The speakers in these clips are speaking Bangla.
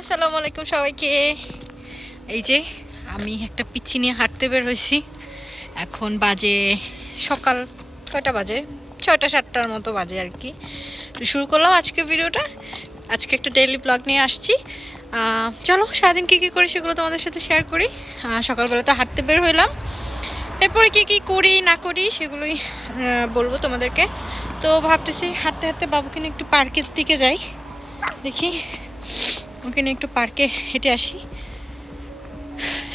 আসসালামু আলাইকুম সবাইকে। এই যে আমি একটা পিচ্ছি নিয়ে হাঁটতে বের হয়েছি। এখন বাজে সকাল কয়টা বাজে, ছয়টা সাতটার মতো বাজে আর কি। তো শুরু করলাম আজকে ভিডিওটা। আজকে একটা ডেইলি ব্লগ নিয়ে আসছি। চলো, সারাদিন কী কী করি সেগুলো তোমাদের সাথে শেয়ার করি। সকালবেলা তো হাঁটতে বের হইলাম। এরপরে কী কী করি, না করি সেগুলোই বলব তোমাদেরকে। তো ভাবতেছি হাঁটতে হাঁটতে বাবুকে নিয়ে একটু পার্কের দিকে যাই। দেখি। ওখানে একটু পার্কে হেঁটে আসি।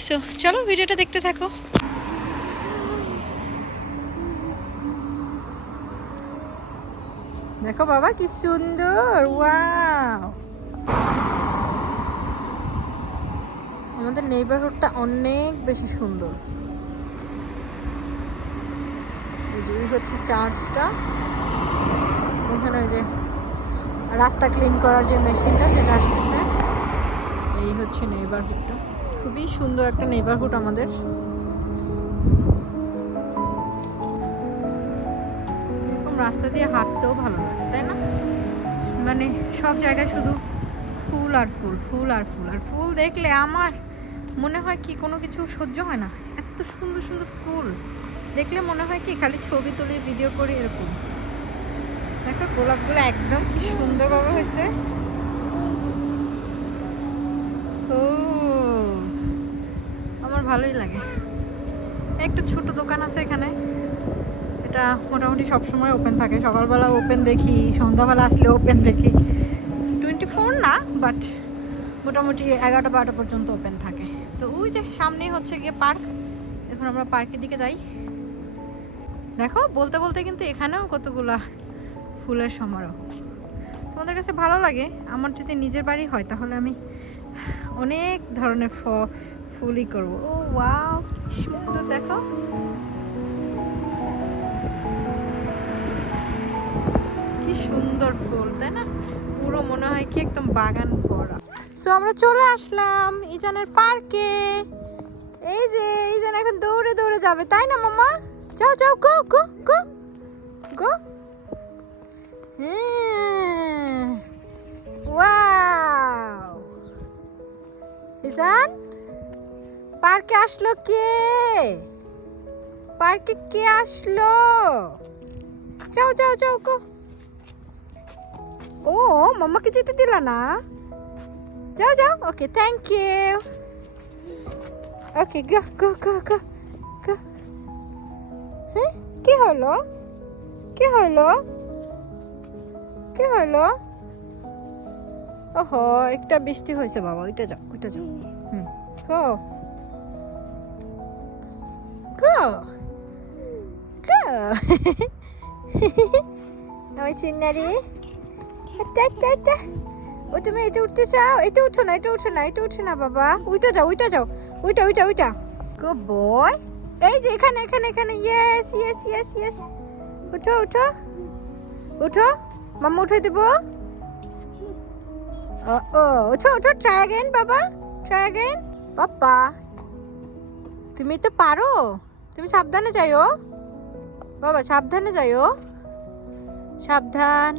সো চলো ভিডিওটা দেখতে থাকো। দেখো বাবা, কি সুন্দর আমাদের নেইবারহুডটা অনেক বেশি সুন্দর। হচ্ছে চার্চটা এখানে ওই যে রাস্তা ক্লিন করার যে মেশিনটা সেটা আসতেছে। হচ্ছে নেইবারহুডটা খুবই সুন্দর একটা নেইবারহুড আমাদের। রাস্তা দিয়ে হাঁটতেও ভালো লাগে, তাই না? মানে সব জায়গায় শুধু ফুল আর ফুল ফুল আর ফুল। আর ফুল দেখলে আমার মনে হয় কি, কোনো কিছু সহ্য হয় না। এত সুন্দর সুন্দর ফুল। দেখলে মনে হয় কি, খালি ছবি তুলি ভিডিও করি, এরকম। দেখো, গোলাপগুলো একদম কি সুন্দরভাবে হয়েছে। আমার ভালোই লাগে। একটা ছোট দোকান আছে এখানে। এটা মোটামুটি সবসময় ওপেন থাকে। সকালবেলা ওপেন দেখি, সন্ধ্যাবেলা আসলে ওপেন দেখি। টোয়েন্টি ফোর না বাট মোটামুটি এগারোটা বারোটা পর্যন্ত ওপেন থাকে। তো ওই যে সামনেই হচ্ছে গিয়ে পার্ক এখন আমরা পার্কের দিকে যাই। দেখো, বলতে বলতে কিন্তু এখানেও কতগুলা ফুলের সমারোহ। তোমাদের কাছে ভালো লাগে? আমার যদি নিজের বাড়ি হয়, তাহলে আমি অনেক ধরনের ফুলই করব। ও, ওয়াও সুন্দর, দেখো। কি সুন্দর ফুল, তাই না? পুরো মনে হয় কি একদম বাগান ভরা। সো আমরা চলে আসলাম ইজানের পার্কে। এই যে, ইজান এখন দৌড়ে দৌড়ে যাবে, তাই না, মামা? যাও যাও, গো গো গো গো। হ্যাঁ। ওয়াও। ইজান, পার্কে আসলো কে? পার্কে কে আসলো? যাও যাও যাও, গো। ও, মাম্মাকে যেতে দিল না? যাও যাও, ওকে থ্যাংক ইউ ওকে গো গো গো গো। হ্যাঁ কি হলো? কি হলো? কি হলো? ওহো একটা বৃষ্টি হয়েছে বাবা ওইটা যাও ওইটা যাও। হুম। গো গো গো আমার চিন্নারি। আচ্ছা আচ্ছা আচ্ছা ও তুমি এতে উঠতে চাও? এতে উঠো না এটা উঠো না এটা উঠো না বাবা। উইটা যাও উইটা যাও। উইটা উইটা উইটা। গো বয়। এই যে এখানে এখানে এখানে। ইয়েস ইয়েস ইয়েস ইয়েস উঠো উঠো। উঠো। মাম্মা উঠে দেব। ও ও উঠো উঠো ট্রাই অ্যাগেন বাবা ট্রাই অ্যাগেন পাপ্পা তুমি তো পারো তুমি সাবধানে যাইও বাবা সাবধানে যাইও সাবধান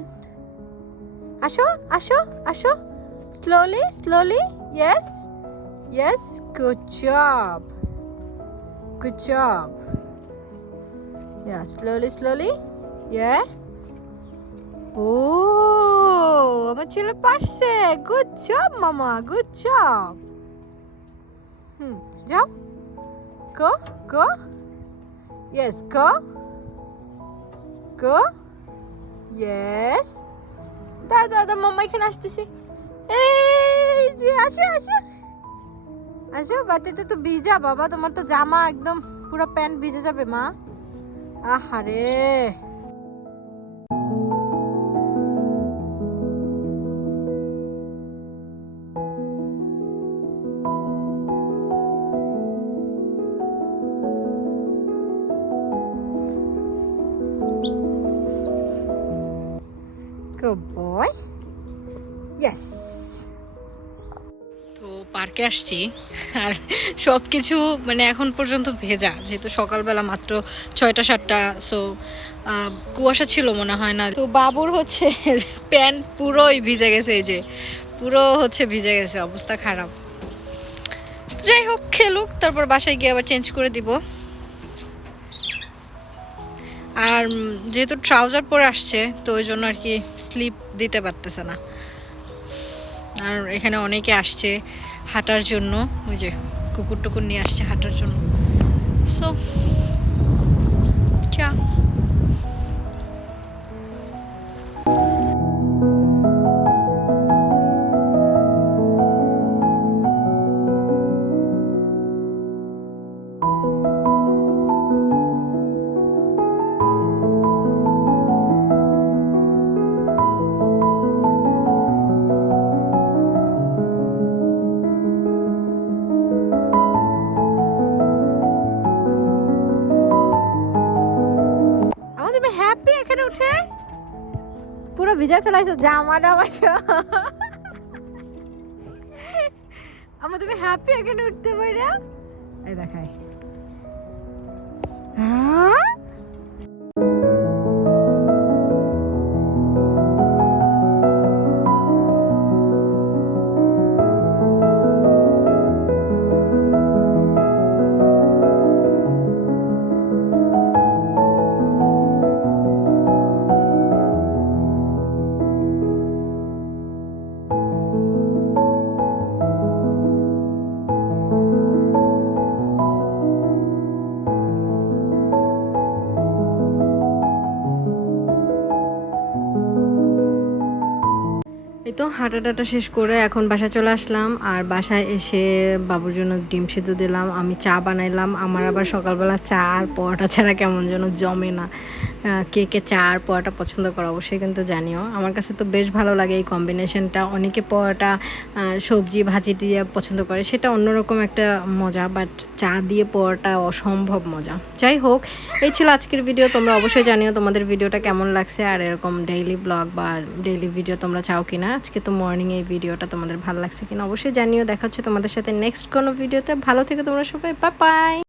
আসো আসো আসো slowly slowly yes yes good job good job yeah slowly slowly yeah ও আমার ছেলে পারছে। গুড জব মামা গুড জব হুম, যাও। গো গো ইয়েস গো গো ইয়েস দাদা দাদা এখানে আসতেছি। এই যে, আসো আসো। আসো, বাতিতে তো ভিজা, বাবা। তোমার তো জামা একদম পুরো প্যান্ট ভিজে যাবে, মা। আহারে। Boy. Yes. তো পার্কে আসছি, আর সব কিছু মানে এখন পর্যন্ত ভেজা, যেহেতু সকালবেলা মাত্র ছয়টা, সাতটা সো কুয়াশা ছিল মনে হয় না তো বাবুর হচ্ছে প্যান্ট পুরোই ভিজে গেছে, এই যে, পুরো হচ্ছে ভিজে গেছে, অবস্থা খারাপ যাই হোক, খেলুক, তারপর বাসায় গিয়ে আবার চেঞ্জ করে দিব আর যেহেতু ট্রাউজার পরে আসছে, তো ওই জন্য আর কি স্লিপ দিতে পারতেছে না। আর এখানে অনেকে আসছে হাঁটার জন্য। ওই যে কুকুর টুকুর নিয়ে আসছে হাঁটার জন্য। সো চা। ভিজা ফেলাইছো? জামাটা বাসো আমার তুমি হ্যাপি এখানে উঠতে পারি? দেখাই। হ্যাঁ এই তো হাঁটা টাটা শেষ করে এখন বাসায় চলে আসলাম। আর বাসায় এসে বাবুর জন্য ডিম সিদ্ধ দিলাম, আমি চা বানাইলাম। আমার আবার সকালবেলা চা আর পরোটা ছাড়া কেমন যেন জমে না। কে কে চা আর পরোটা পছন্দ করে অবশ্যই কিন্তু জানিও। আমার কাছে তো বেশ ভালো লাগে এই কম্বিনেশনটা অনেকে পরোটা সবজি, ভাজি দিয়ে পছন্দ করে, সেটা অন্যরকম একটা মজা বাট চা দিয়ে পরোটা অসম্ভব মজা। যাই হোক, এই ছিল আজকের ভিডিও তোমরা অবশ্যই জানিও তোমাদের ভিডিওটা কেমন লাগছে। আর এরকম ডেইলি ব্লগ বা ডেইলি ভিডিও তোমরা চাও কিনা আজকে তো মর্নিং এই ভিডিওটা তোমাদের ভালো লাগছে কিনা অবশ্যই জানিও। দেখা হচ্ছে তোমাদের সাথে নেক্সট কোনো ভিডিওতে ভালো থেকে তোমরা সবাই। বা বাই